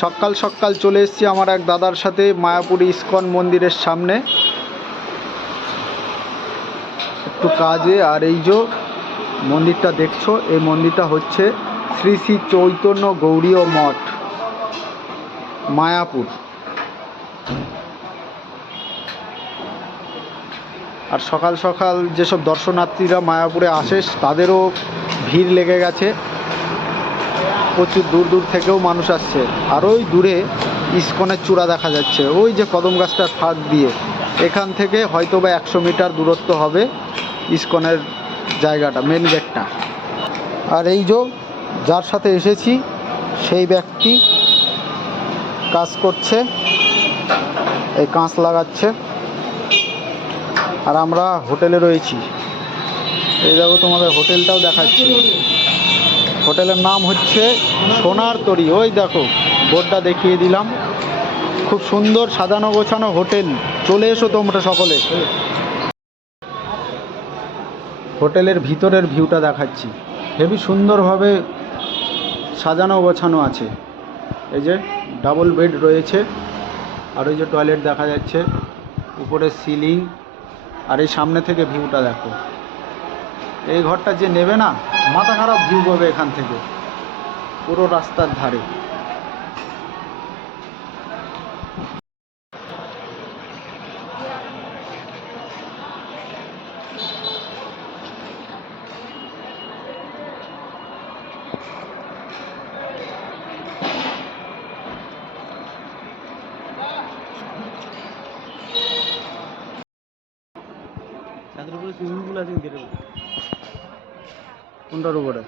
সকাল সকাল চলে এসেছি আমার এক দাদার সাথে মায়াপুর ইস্কন মন্দিরের সামনে একটু কাজে। আর এই যে মন্দিরটা দেখছো, এই মন্দিরটা হচ্ছে শ্রী শ্রী চৈতন্য গৌড়ীয় মঠ, মায়াপুর। আর সকাল সকাল যেসব দর্শনার্থীরা মায়াপুরে আসে তাদেরও ভিড় লেগে গেছে, প্রচুর দূর দূর থেকেও মানুষ আসছে। আর ওই দূরে ইস্কনের চূড়া দেখা যাচ্ছে, ওই যে কদম গাছটার ফাঁক দিয়ে, এখান থেকে হয়তো বা 100 মিটার দূরত্ব হবে ইস্কনের জায়গাটা, মেন গেটটা। আর এই যে যার সাথে এসেছি সেই ব্যক্তি কাজ করছে, এই কাঁচ লাগাচ্ছে। আর আমরা হোটেলে রয়েছি, এই দেখো তোমাদের হোটেলটাও দেখাচ্ছি। হোটেলের নাম হচ্ছে সোনার তরী, ওই দেখো বোর্ডটা দেখিয়ে দিলাম। খুব সুন্দর সাজানো গোছানো হোটেল, চলে এসো তোমরা সকলে। হোটেলের ভিতরের ভিউটা দেখাচ্ছি, হেবি সুন্দরভাবে সাজানো গোছানো আছে। এই যে ডাবল বেড রয়েছে, আর ওই যে টয়লেট দেখা যাচ্ছে, উপরে সিলিং। আর এই সামনে থেকে ভিউটা দেখো, এই ঘরটা যে নেবে না মাথা খারাপ ভিউ পাবে এখান থেকে, পুরো রাস্তার ধারে। কোনটার উপরে?